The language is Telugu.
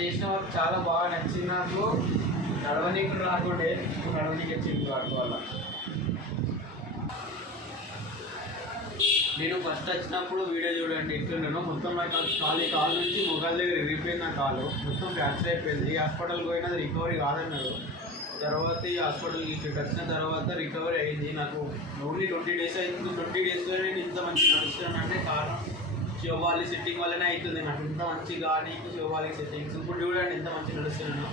చేసిన వర్క్ చాలా బాగా నచ్చింది నాకు. నడవనీకి రాకుండే, నడవనీకి వచ్చింది వర్క్ వల్ల. నేను ఫస్ట్ వచ్చినప్పుడు వీడియో చూడండి ఎట్లున్నానో. మొత్తం నాకు కాలు నుంచి మొగాల దగ్గర విరిగిపోయింది. నా కాలు మొత్తం ఫ్రాక్చర్ అయిపోయింది. హాస్పిటల్కి పోయినది రికవరీ కాదన్నారు. తర్వాత ఈ హాస్పిటల్కి ఇక్కడికి వచ్చిన తర్వాత రికవరీ అయింది. నాకు ఓన్లీ 20 days అవుతుంది. 20 daysలో నేను ఇంత మంచి నడుస్తున్నాను అంటే కారణం శివబాలి సెట్టింగ్ వల్లనే అవుతుంది. నాకు ఇంత మంచి గానీ శివబాలి సెట్టింగ్స్. ఇప్పుడు చూడండి ఎంత మంచి నడుస్తున్నాను.